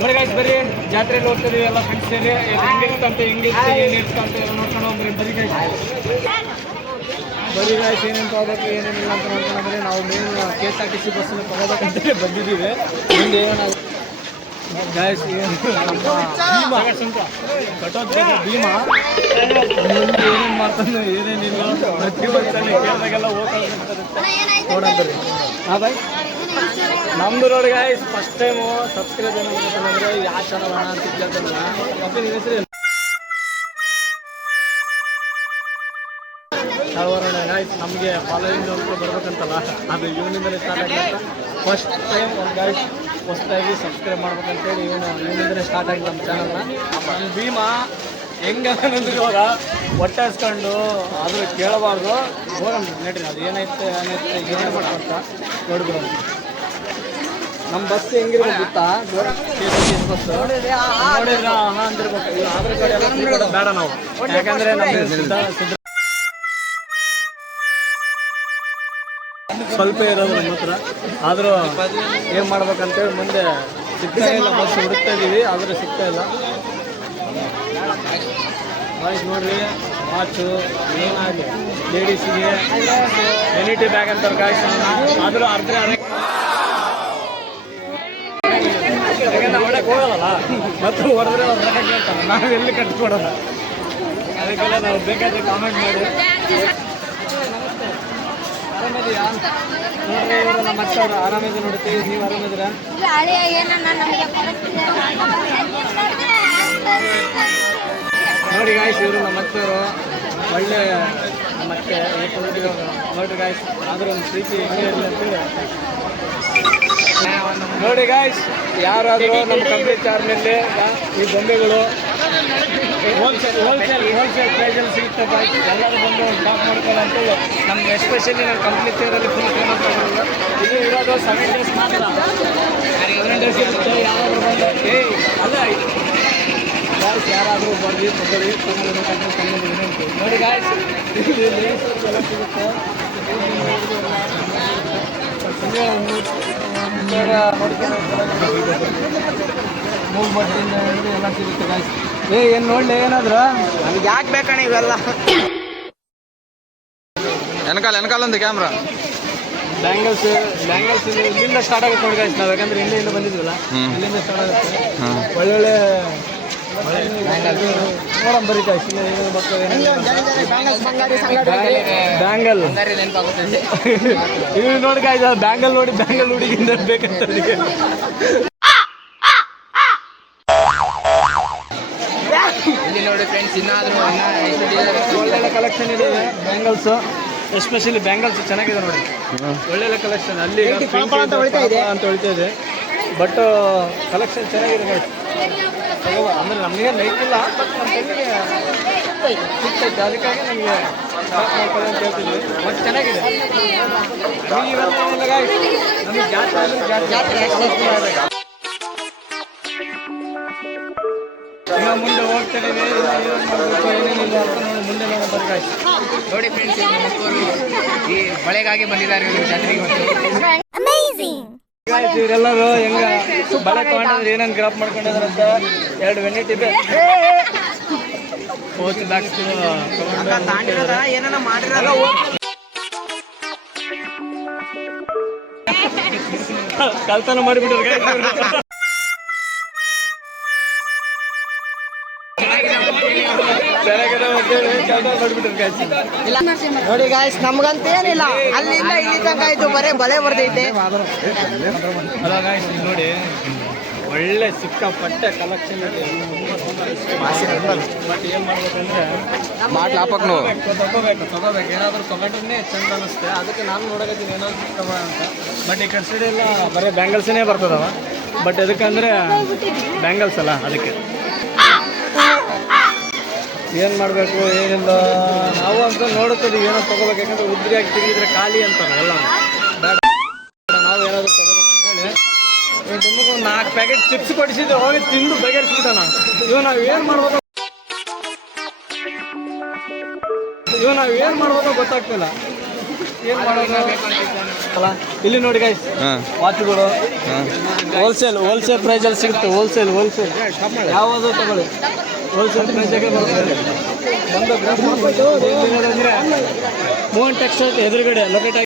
ಬರೀ ಗಾಯ್ಸ್ ಬರ್ರಿ ಜಾತ್ರೆಯಲ್ಲಿ ಹೋಗ್ತಿದ್ದೀವಿ ಎಲ್ಲ ಫ್ರೆಂಡ್ಸ್ ಸೇರಿ ಹೆಂಗಿರ್ತಂತೆ ಏನಿರ್ತಂತ ನೋಡ್ಕೊಂಡು ಹೋಗ್ರಿ ಬರೀ ಗಾಯ್ಸ್ ಏನೇನು ತೊಗೋಬೇಕು ಏನೇನಿಲ್ಲ ಅಂತ ನೋಡ್ಕೊಂಡ್ರೆ ನಾವು ಮೇನ್ KSRTC ಬಸ್ಸನ್ನು ತೊಗೋಬೇಕಂತೇಳಿ ಬಂದಿದ್ದೀವಿ ಮುಂದೆ ಏನಾಗುತ್ತೆ ಗಾಯ್ಸ್ ಭೀಮಾ ಏನೇನು ಮಾಡ್ತಾನೆ ಏನೇನಿಲ್ಲ ಪ್ರತಿ ಬಸ್ಸಲ್ಲಿ ಕೇಳಿದಾಗೆಲ್ಲ ನೋಡಂದ್ರಿ ಹಾಂ ಬಾಯ್ ನಮ್ದು ನೋಡಿ ಗಾಯ್ಸ್ ಫಸ್ಟ್ ಟೈಮು ಸಬ್ಸ್ಕ್ರೈಬ್ ಏನಂದ್ರೆ ಯಾವ ಚಾನಲ್ ಅಣ್ಣ ಅಂತ ಕೇಳ್ತಾರಲ್ಲ ಮತ್ತೆ ನಿಮ್ಮ ಹೆಸರು ಸಾವಿರ ಗಾಯ್ಸ್ ನಮಗೆ ಫಾಲೋಯಿಂಗ್ ಅಂತ ಬರ್ಬೇಕಂತಲ್ಲ ಅದು ಇವನಿಂದಲೇ ಸ್ಟಾರ್ಟ್ ಆಗಿಲ್ಲ ಫಸ್ಟ್ ಟೈಮ್ ಒಂದು ಗಾಯ್ಸ್ ಹೊಸದಾಗಿ ಸಬ್ಸ್ಕ್ರೈಬ್ ಮಾಡ್ಬೇಕಂತೇಳಿ ಇವನಿಂದಲೇ ಸ್ಟಾರ್ಟ್ ಆಗಿಲ್ಲ ನಮ್ಮ ಚಾನಲ್ನ ನಮ್ಮ ಭೀಮಾ ಹೆಂಗಂದ್ರೆ ಇವಾಗ ಹೊಟ್ಟೆ ಹಸ್ಕೊಂಡು ಆದರೂ ಕೇಳಬಾರ್ದು ಹೋಗೋಣ ನಡ್ರಿ ಅದು ಏನೈತೆ ಏನು ಅಂತ ನೋಡಿದ್ರು ನಮ್ಮ ಬಸ್ ಹೆಂಗಿರ್ಬೇಕು ಗೊತ್ತಾ ಬಸ್ ನೋಡಿದ್ರೆ ಹಾಂ ಅಂದಿರ್ಬೇಕು ಆಧಾರ್ ಕಾರ್ಡ್ ಎಲ್ಲ ಬೇಡ ನಾವು ಯಾಕಂದರೆ ನಮ್ಮ ಸ್ವಲ್ಪ ಇರೋದು ನಮ್ಮ ಹತ್ರ ಆದರೂ ಏನು ಮಾಡ್ಬೇಕಂತೇಳಿ ಮುಂದೆ ಸಿಗ್ತಾ ಇಲ್ಲ ಬಸ್ ಹುಡುಕ್ತಾ ಇದ್ದೀವಿ ಆದರೆ ಸಿಗ್ತಾ ಇಲ್ಲ ವಾಯ್ಸ್ ನೋಡ್ರಿ ವಾಚು ಏನಾಗಿ ಲೇಡೀಸಿಗೆ ಎನಿಟಿ ಬ್ಯಾಗ್ ಅಂತಾರೆ ಗಾಯ್ಸ್ ಆದರೂ ಅರ್ಧ ಯಾಕಂದ್ರೆ ಹೊಡಕ್ಕೆ ಹೋಗೋದಲ್ಲ ಮತ್ತು ಹೊಡೆದ್ರೆ ಅವ್ರು ರೊಕ್ಕ ಕೇಳ್ತಾರೆ ನಾವು ಎಲ್ಲಿ ಕಟ್ಕೊಡೋಲ್ಲ ಅದಕ್ಕೆಲ್ಲ ನಾವು ಬೇಕಾದ್ರೆ ಕಾಮೆಂಟ್ ಮಾಡಿ ಆರಾಮಿದೆಯಾ ನೋಡ್ರಿ ನಮ್ಮ ಅಕ್ಕ ಅವರು ಆರಾಮಿದೆ ನೋಡ್ತೀವಿ ನೀವು ಆರಾಮಿದ್ದೀರಾ ನೋಡಿ ಗಾಯ್ಸ್ ಇವರು ನಮ್ಮ ಅಕ್ಕವರು ಒಳ್ಳೆ ನಮ್ಮ ಅಕ್ಕೆ ನೋಡ್ರಿ ಗಾಯ್ಸ್ ಆದರೂ ಒಂದು ಪ್ರೀತಿ ಹೆಂಗೆ ಇರಲಿ ಅಂತೇಳಿ ನೋಡಿ ಗಾಯ್ಸ್ ಯಾರಾದರೂ ನಮ್ಮ ಕಂಪ್ನಿ ಚಾರ್ಜಲ್ಲಿ ಈ ಬೊಂಬೆಗಳು ಹೋಲ್ಸೇಲ್ ಪ್ರೈಸಲ್ಲಿ ಸಿಗುತ್ತಪ್ಪ ಎಲ್ಲರೂ ಬಂದು ಟಾಪ್ ಮಾಡ್ಕೊಳ್ಳೋ ಅಂತೇಳಿ ನಮ್ಗೆ ಎಸ್ಪೆಷಲಿ ನಮ್ಮ ಕಂಪ್ನಿ ಚೇರಲ್ಲಿ ಫುಲ್ ಫೇಮಸ್ ಆಗಿರೋದು ಇದು ಇರೋದು 7 ಡೇಸ್ ಮಾತ್ರ 7 ಡೇಸ್ ಇರುತ್ತೆ ಯಾರಾದರೂ ಬಂದು ಅಲ್ಲ ಗಾಯ್ಸ್ ಯಾರಾದರೂ ಬರ್ರಿ ತಗೊಳ್ಳಿ ನೋಡಿ ಗಾಯ್ಸ್ ಎಲ್ಲ ಸಿಗುತ್ತೆ ಮೂವ್ ಬಟ್ಟಿಂದ ಎಲ್ಲ ಸಿಗುತ್ತೆ ಗಾಯ್ಸ್ ಏನು ನೋಡಲಿ ಏನಾದ್ರು ನಮ್ಗೆ ಯಾಕೆ ಬೇಕಣ್ಣ ಇವೆಲ್ಲ వెనకాల ఉంది ಕ್ಯಾಮ್ರಾ ಬ್ಯಾಂಗಲ್ಸ್ ಇಲ್ಲಿಂದ ಸ್ಟಾರ್ಟ್ ಆಗುತ್ತೆ ನೋಡಿ ಗಾಯ್ಸ್ ನಾವು ಯಾಕಂದ್ರೆ ಇಲ್ಲಿಂದ ಬಂದಿದ್ವಲ್ಲ ಇಲ್ಲಿಂದ ಸ್ಟಾರ್ಟ್ ಆಗುತ್ತೆ ಒಳ್ಳೊಳ್ಳೆ ನೋಡೋಣ ಬರೀ ಗಾಯ್ಸ್ ಬ್ಯಾಂಗಲ್ ಇವ್ ನೋಡಿ ಗಾಯ್ಸ್ ಬ್ಯಾಂಗಲ್ ನೋಡಿ ಬ್ಯಾಂಗಲ್ ಹುಡುಗಿಂದ ಬೇಕಂತ ಇಲ್ಲಿ ನೋಡಿ ಫ್ರೆಂಡ್ಸ್ ಇನ್ನಾದರೂ ಒಳ್ಳೊಳ್ಳೆ ಕಲೆಕ್ಷನ್ ಇದೆ ಬ್ಯಾಂಗಲ್ಸು ಎಸ್ಪೆಷಲಿ ಬ್ಯಾಂಗಲ್ಸ್ ಚೆನ್ನಾಗಿದೆ ನೋಡಿ ಒಳ್ಳೊಳ್ಳೆ ಕಲೆಕ್ಷನ್ ಅಲ್ಲಿ ಅಂತ ಹೊಳಿತಾ ಇದೆ ಬಟ್ ಕಲೆಕ್ಷನ್ ಚೆನ್ನಾಗಿದೆ ಗಾಯ್ಸ್ ಅಂದರೆ ನಮಗೆ ಲೈಕ್ ಇಲ್ಲ ಬಟ್ ನಮ್ಮ ಕೈಗೆ ಸಿಗ್ತೈತೆ ಅದಕ್ಕಾಗಿ ನಮಗೆ ಮಾಡ್ಕೊಳ್ಳಿ ಅಂತ ಹೇಳ್ತಿದ್ವಿ ಬಟ್ ಚೆನ್ನಾಗಿದೆ ನಮಗೆ ಜಾತ್ರೆ ಇನ್ನು ಮುಂದೆ ಹೋಗ್ತಿದ್ದೀವಿ ಏನೇನಿಲ್ಲ ಅಂತ ನೋಡಿ ಮುಂದೆ ನೋಡೋ ಬರ್ಗಾಯ್ತು ನೋಡಿ ಫ್ರೆಂಡ್ಸ್ ಈ ಬಳೆಗಾಗಿ ಬಂದಿದ್ದಾರೆ ಜಾತ್ರೆಗೆ ಇವರೆಲ್ಲರೂ ಹೆಂಗ ಬಳೆ ತಗೊಂಡಿದ್ರೆ ಏನೇನು ಗ್ರಾಪ್ ಮಾಡ್ಕೊಂಡಿದಾರಂತ 2 ವೆನಿಟ್ ಇದೆ ಕೋಚ್ ಬ್ಯಾಗ್ಸ್ ಕಳ್ತನ ಮಾಡಿಬಿಟ್ರೆ ನೋಡಿ ಗಾಯ್ಸ್ ನಮ್ಗಂತ ಏನಿಲ್ಲ ಅಲ್ಲಿಂದ ಇಲ್ಲಿ ತನಕ ಆಯ್ತು ಬರೇ ಬಲೆ ಬರ್ತೈತೆ ಅಲ್ಲ ಗಾಯ್ಸ್ ನೋಡಿ ಒಳ್ಳೆ ಸಿಕ್ಕಾಪಟ್ಟೆ ಕಲೆಕ್ಷನ್ ಇದೆ ಬಟ್ ಏನು ಮಾಡ್ಬೇಕಂದ್ರೆ ತಗೋಬೇಕು ಏನಾದರೂ ತಗೊಂಡ್ರೆ ಚಂದ ಅನ್ನಿಸುತ್ತೆ ಅದಕ್ಕೆ ನಾನು ನೋಡೋಕತ್ತೀನಿ ಏನಾದ್ರು ಸಿಕ್ಕವ ಅಂತ ಬಟ್ ಈ ಕಡೆ ಸೈಡ್ ಎಲ್ಲ ಬರೀ ಬ್ಯಾಂಗಲ್ಸೇ ಬರ್ತದವ ಬಟ್ ಎದಕ್ಕಂದ್ರೆ ಬ್ಯಾಂಗಲ್ಸ್ ಅಲ್ಲ ಅದಕ್ಕೆ ಏನು ಮಾಡಬೇಕು ಏನಿಲ್ಲ ನಾವು ಅಂತ ನೋಡುತ್ತದೆ ಏನೋ ತೊಗೋಬೇಕು ಯಾಕಂದ್ರೆ ಉದ್ರಿಯಾಗಿ ತಿರುಗಿದ್ರೆ ಖಾಲಿ ಅಂತಾರೆ ಎಲ್ಲ ಬೇಡ ನಾವು ಏನಾದರೂ ತೊಗೋಬೇಕಂತೇಳಿ ತುಂಬ 4 ಪ್ಯಾಕೆಟ್ ಚಿಪ್ಸ್ ಕೊಡಿಸಿದ್ದೆ ಹೋಗಿ ತಿಂದು ಬಗೆಹರಿಸ್ಬಿಟ್ಟಣ ಇವು ನಾವು ಏನು ಮಾಡ್ಬೇಕು ಗೊತ್ತಾಗ್ತಿಲ್ಲ ಏನು ಮಾಡೋದು ಅಲ್ಲ. ಇಲ್ಲಿ ನೋಡಿ ಗೈಸ್ ವಾಚ್ಗಳು ಹೋಲ್ಸೇಲ್ ಪ್ರೈಸಲ್ಲಿ ಸಿಗುತ್ತೆ. ಹೋಲ್ಸೇಲ್ ಯಾವುದು ತಗೊಳ್ಳಿ ಹೋಲ್ಸೇಲ್ ಪ್ರೈಸಾಗೆ ಬರುತ್ತೆ. ಬಂದು ಮೋಹನ್ ಟೆಕ್ಸ್ಟೈಲ್ ಎದುರುಗಡೆ ಲೊಕೇಟ್